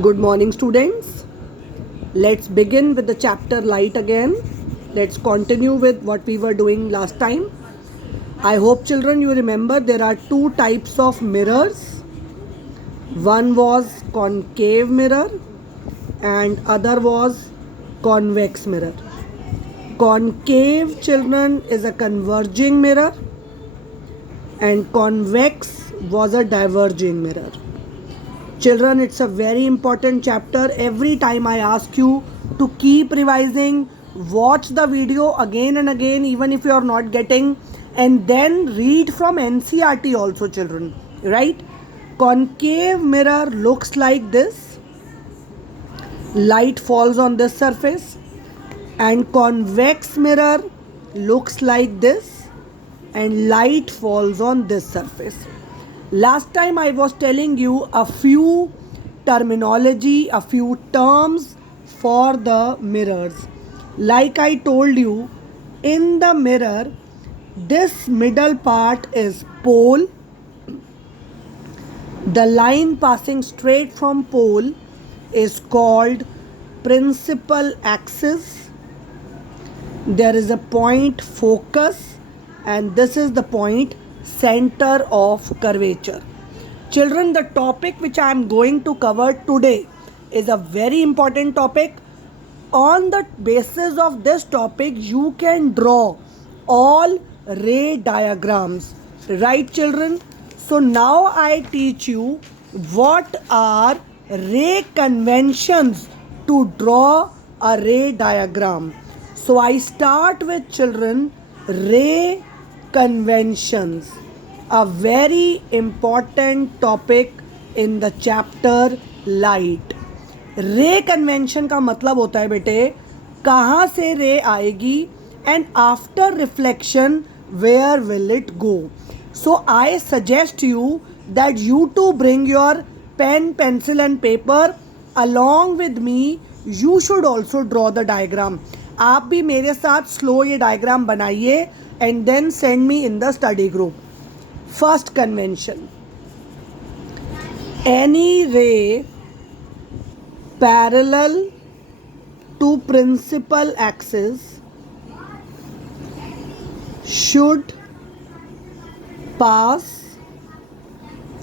Good morning, students. Let's begin with the chapter light again. Let's continue with what we were doing last time. I hope, children, you remember there are two types of mirrors. One was concave mirror and other was convex mirror. Concave, children, is a converging mirror and convex was a diverging mirror. Children, it's a very important chapter. Every time I ask you to keep revising, watch the video again and again, even if you are not getting, and then read from NCERT also, children. Right? Concave mirror looks like this. Light falls on this surface. And convex mirror looks like this. And light falls on this surface. Last time I was telling you a few terminology, a few terms for the mirrors. Like I told you, in the mirror, this middle part is pole. The line passing straight from pole is called principal axis. There is a point focus, and this is the point center of curvature. Children, the topic which I am going to cover today is a very important topic. On the basis of this topic, you can draw all ray diagrams. Right, children? So now I teach you what are ray conventions to draw a ray diagram. So I start with, children, ray conventions, a very important topic in the chapter light. Ray convention का मतलब होता है बेटे, कहाँ से ray आएगी and after reflection where will it go. So I suggest you that you to bring your pen, pencil and paper along with me. You should also draw the diagram. आप भी मेरे साथ स्लो ये diagram बनाइए and then send me in the study group. First convention: any ray parallel to principal axis should pass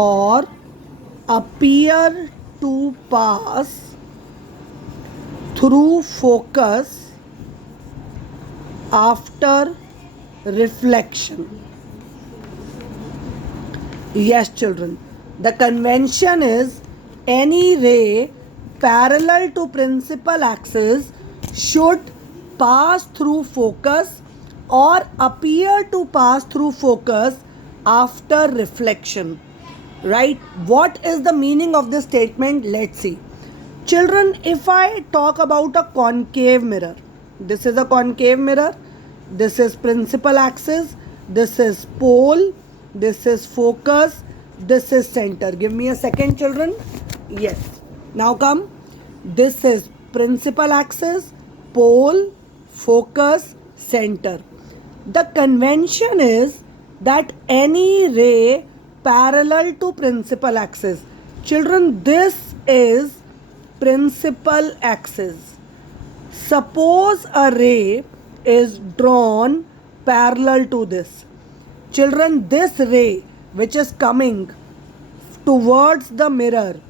or appear to pass through focus after reflection. Yes, children, the convention is any ray parallel to principal axis should pass through focus or appear to pass through focus after reflection. Right? What is the meaning of this statement? Let's see. Children, if I talk about a concave mirror, this is a concave mirror. This is principal axis, this is pole, this is focus, this is center. Give me a second, children. Yes. Now come. This is principal axis, pole, focus, center. The convention is that any ray parallel to principal axis. Children, this is principal axis. Suppose a ray is drawn parallel to this. Children, this ray which is coming towards the mirror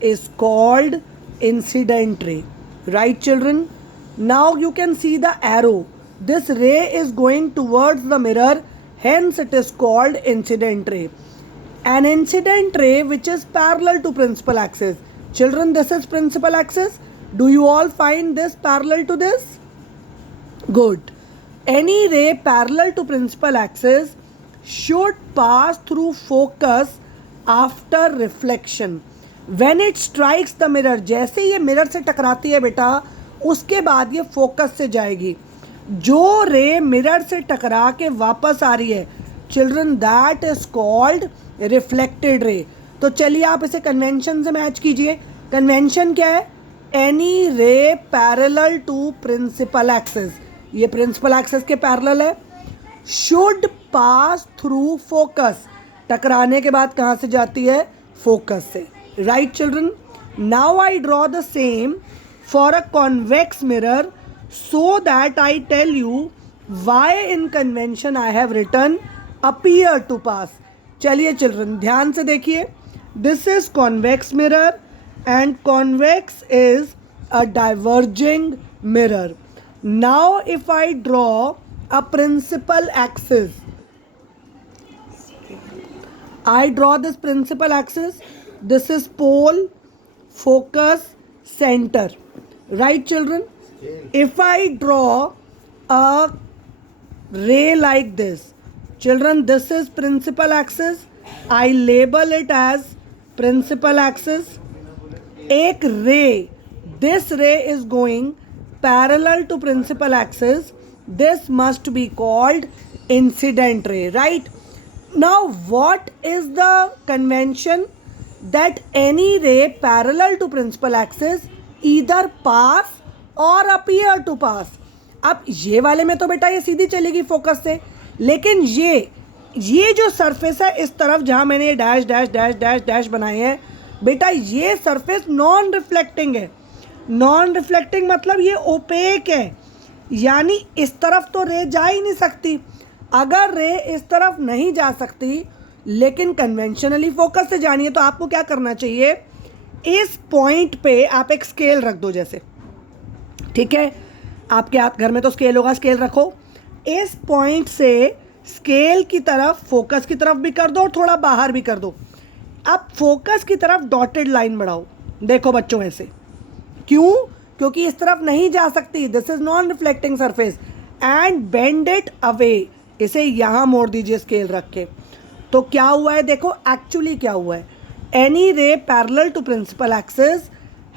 is called incident ray. Right, children? Now you can see the arrow. This ray is going towards the mirror, hence it is called incident ray. An incident ray which is parallel to principal axis. Children, this is principal axis. Do you all find this parallel to this? Good. Any ray parallel to principal axis should pass through focus after reflection. When it strikes the mirror, जैसे ये mirror से टकराती है बेटा, उसके बाद ये focus से जाएगी. जो रे मिरर से टकरा के वापस आ रही है, children, that is called reflected ray. तो चलिए आप इसे कन्वेंशन से मैच कीजिए. कन्वेंशन क्या है? Any ray parallel to principal axis. ये प्रिंसिपल एक्सिस के पैरेलल है. Should pass through focus. टकराने के बाद कहाँ से जाती है? फोकस से. Right children? Now I draw the same for a convex mirror so that I tell you why in convention I have written appear to pass. चलिए चिल्ड्रन ध्यान से देखिए, this is convex mirror and convex is a diverging mirror. Now if I draw a principal axis, I draw this principal axis. This is pole, focus, center. Right, children? If I draw a ray like this, children, this is principal axis. I label it as principal axis. एक ray, this ray is going parallel to principal axis. This must be called incident ray, right? Now what is the convention? That any ray parallel to principal axis either pass or appear to pass. अब ये वाले में तो बेटा ये सीधी चलेगी focus से, लेकिन ये जो सरफेस है इस तरफ जहाँ मैंने ये dash dash dash dash dash बनाए हैं बेटा, ये सरफेस नॉन रिफ्लेक्टिंग है. नॉन रिफ्लेक्टिंग मतलब ये ओपेक है, यानी इस तरफ तो रे जा ही नहीं सकती. अगर रे इस तरफ नहीं जा सकती लेकिन कन्वेंशनली फोकस से जानी है तो आपको क्या करना चाहिए, इस पॉइंट पे आप एक स्केल रख दो. जैसे ठीक है, आपके हाथ घर में तो स्केल होगा, स्केल रखो. इस पॉइंट से स्केल की तरफ फोकस की तरफ भी कर दो और थोड़ा बाहर भी कर दो. अब फोकस की तरफ डॉटेड लाइन बढ़ाओ. देखो बच्चों ऐसे, क्यों? क्योंकि इस तरफ नहीं जा सकती, this is non reflecting surface. And bend it away, इसे यहाँ मोड़ दीजिए स्केल रख के. तो क्या हुआ है देखो, एक्चुअली क्या हुआ है, any ray parallel to principal axis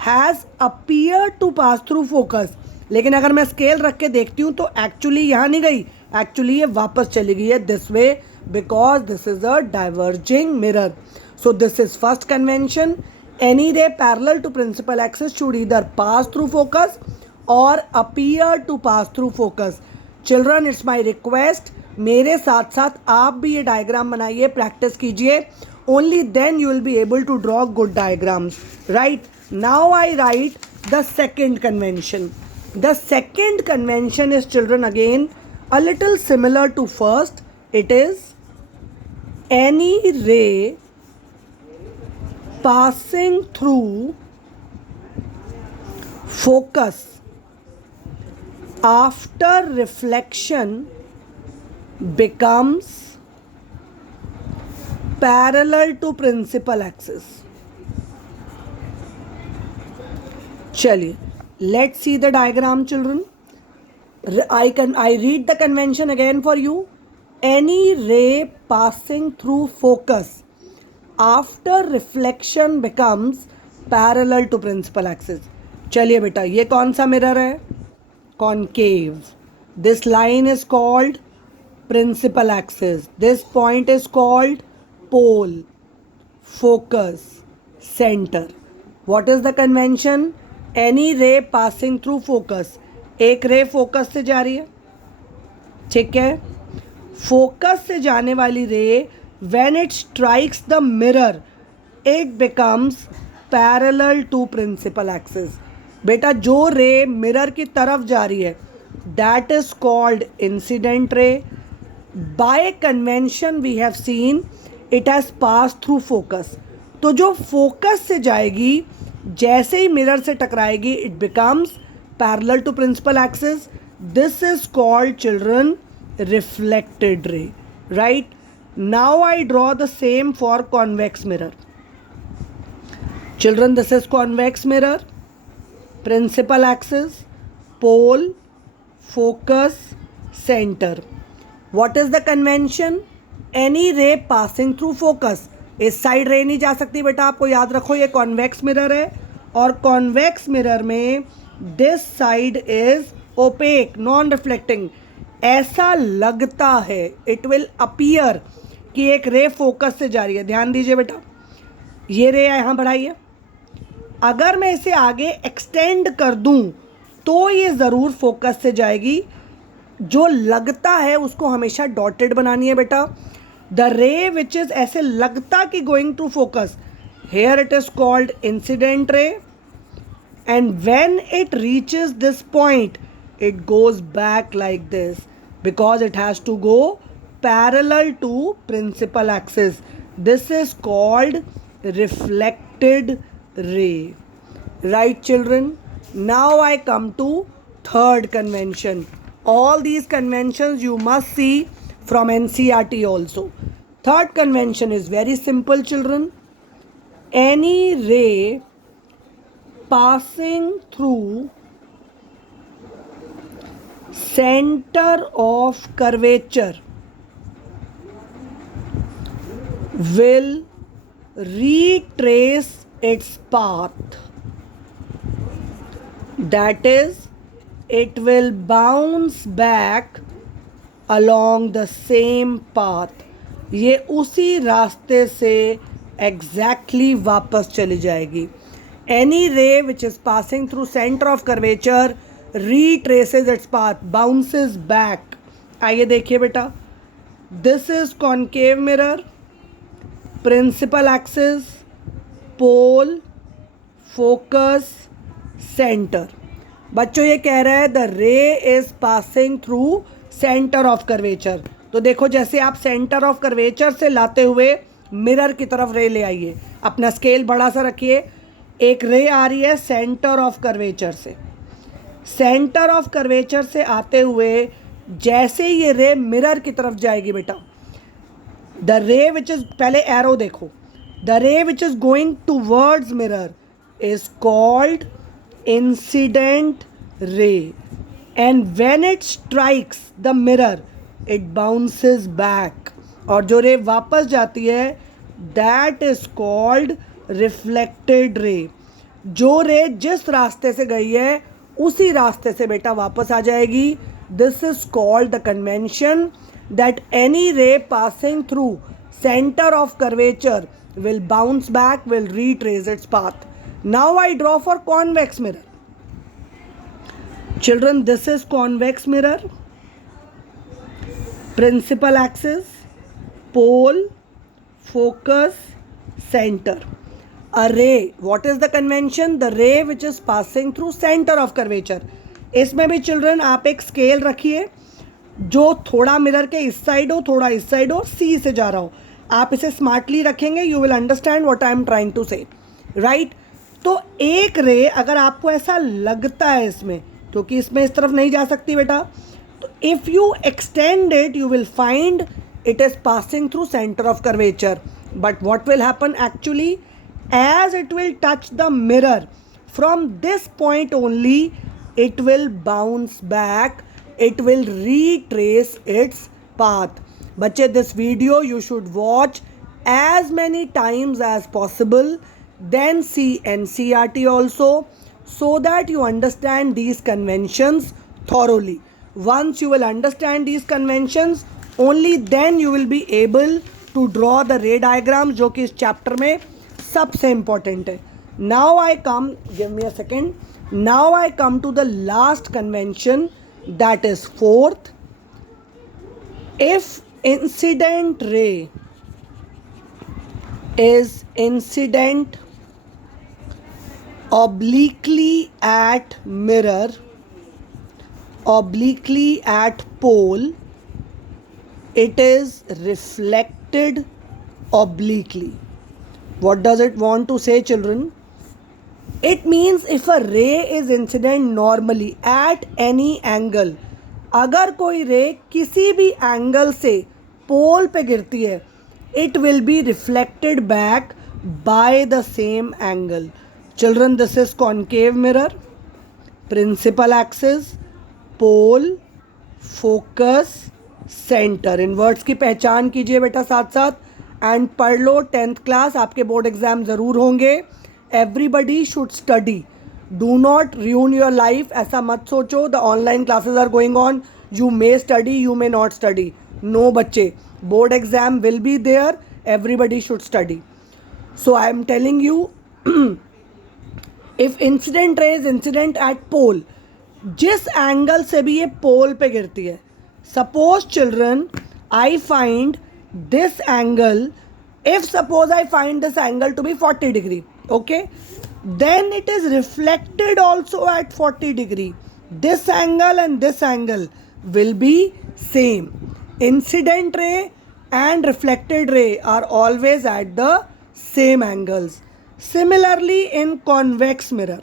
has appear to pass through focus. लेकिन अगर मैं स्केल रख के देखती हूँ तो एक्चुअली यहाँ नहीं गई, एक्चुअली ये वापस चली गई है this way, because this is a diverging mirror. So this is first convention, any ray parallel to principal axis should either pass through focus or appear to pass through focus. Children it's my request, मेरे साथ साथ आप भी ये diagram बनाइए, practice कीजिए. Only then you will be able to draw good diagrams. Right, now I write the second convention. The second convention is children again a little similar to first. It is any ray passing through focus after reflection becomes parallel to principal axis. चलिए, let's see the diagram, children. I read the convention again for you. Any ray passing through focus after reflection becomes parallel to principal axis. चलिए बेटा, ये कौन सा mirror है? Concave. This line is called principal axis. This point is called pole, focus, center. What is the convention? Any ray passing through focus. एक रे focus से जा रही है, ठीक है. फोकस से जाने वाली ray when it strikes the mirror it becomes parallel to principal axis. बेटा जो रे मिरर की तरफ जा रही है that is called incident ray. By convention we have seen it has pass through focus. तो जो फोकस से जाएगी जैसे ही मिरर से टकराएगी it becomes parallel to principal axis. This is called, children, reflected ray. Right? Now I draw the same for convex mirror. Children, this is convex mirror, principal axis, pole, focus, center. What is the convention? Any ray passing through focus. इस side रे नहीं जा सकती बेटा, आपको याद रखो ये कॉन्वेक्स मिरर है और कॉन्वेक्स मिरर में this side is opaque, non reflecting. ऐसा लगता है, इट विल अपीयर कि एक रे फोकस से जा रही है. ध्यान दीजिए बेटा, ये रे यहाँ बढ़ाई है, अगर मैं इसे आगे एक्सटेंड कर दूं तो ये ज़रूर फोकस से जाएगी. जो लगता है उसको हमेशा डॉटेड बनानी है बेटा. द रे विच इज़ ऐसे लगता कि going to focus here it is called incident ray, and when it reaches this point it goes back like this because it has to go parallel to principal axis. This is called reflected ray. Right, children? Now I come to third convention. All these conventions you must see from NCERT also. Third convention is very simple, children. Any ray passing through center of curvature will retrace its path. That is, it will bounce back along the same path. ये उसी रास्ते से exactly वापस चली जाएगी. Any ray which is passing through center of curvature retraces its path, bounces back. आइए देखिए बेटा. This is concave mirror, principal axis, pole, focus, center. बच्चों ये कह रहा है द रे is passing through centre of curvature. तो देखो जैसे आप सेंटर ऑफ कर्वेचर से लाते हुए मिरर की तरफ रे ले आइए. अपना स्केल बड़ा सा रखिए. एक रे आ रही है सेंटर ऑफ कर्वेचर से. सेंटर ऑफ कर्वेचर से आते हुए जैसे ये रे मिरर की तरफ जाएगी बेटा, द रे विच इज, पहले एरो देखो, द रे which is going towards mirror is called incident ray, and when it strikes the mirror it bounces back, और जो रे वापस जाती है that is called reflected ray. जो रे जिस रास्ते से गई है उसी रास्ते से बेटा वापस आ जाएगी. This is called the convention that any ray passing through center of curvature will bounce back, will retrace its path. Now I draw for convex mirror. Children, this is convex mirror. Principal axis, pole, focus, center. A ray, what is the convention? The ray which is passing through center of curvature. इसमें भी children आप एक scale रखिए जो थोड़ा mirror के इस side हो, थोड़ा इस साइड हो, सी से जा रहा हो. आप इसे स्मार्टली रखेंगे, you will understand what I am trying to say. Right? तो एक रे अगर आपको ऐसा लगता है इसमें, क्योंकि इसमें इस तरफ नहीं जा सकती बेटा, तो if you extend it you will find it is passing through centre of curvature. But what will happen actually, as it will touch the mirror from this point only it will bounce back, it will retrace its path. बच्चे, this video you should watch as many times as possible, then see NCERT also, so that you understand these conventions thoroughly. Once you will understand these conventions, only then you will be able to draw the ray diagram, जो कि इस chapter में सबसे important है. Now I come, give me a second. Now I come to the last convention, that is fourth. If incident ray is incident obliquely at mirror, obliquely at pole, it is reflected obliquely. What does it want to say, children? It means if a ray is incident normally at any angle, अगर कोई रे किसी भी angle से पोल पे गिरती है, it will be reflected back by the same angle. Children, this is concave mirror, principal axis, pole, focus, center. In words की पहचान कीजिए बेटा साथ साथ, एंड पढ़ लो. 10th क्लास आपके बोर्ड एग्जाम ज़रूर होंगे. Everybody should study. Do not ruin your life. ऐसा मत सोचो the online classes are going on, you may study, you may not study. No बच्चे, board exam will be there. Everybody should study. So I am telling you, if incident ray is incident at pole, जिस angle से भी ये पोल पे गिरती है, suppose children I find this angle If suppose I find this angle to be 40 degree, okay, then it is reflected also at 40 degree. This angle and this angle will be same. Incident ray and reflected ray are always at the same angles. Similarly in convex mirror.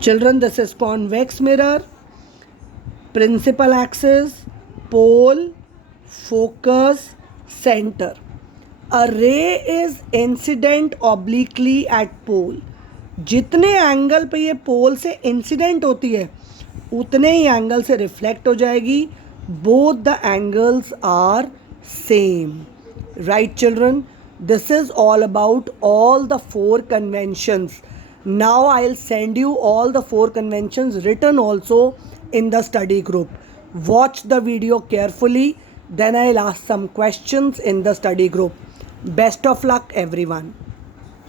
Children, this is convex mirror. Principal axis, pole, focus, center. A ray is incident obliquely at pole. जितने angle पे ये पोल से incident होती है उतने ही angle से reflect हो जाएगी. Both the angles are same. Right children, this is all about all the 4 conventions. Now I'll send you all the 4 conventions written also in the study group. Watch the video carefully, then I'll ask some questions in the study group. Best of luck everyone.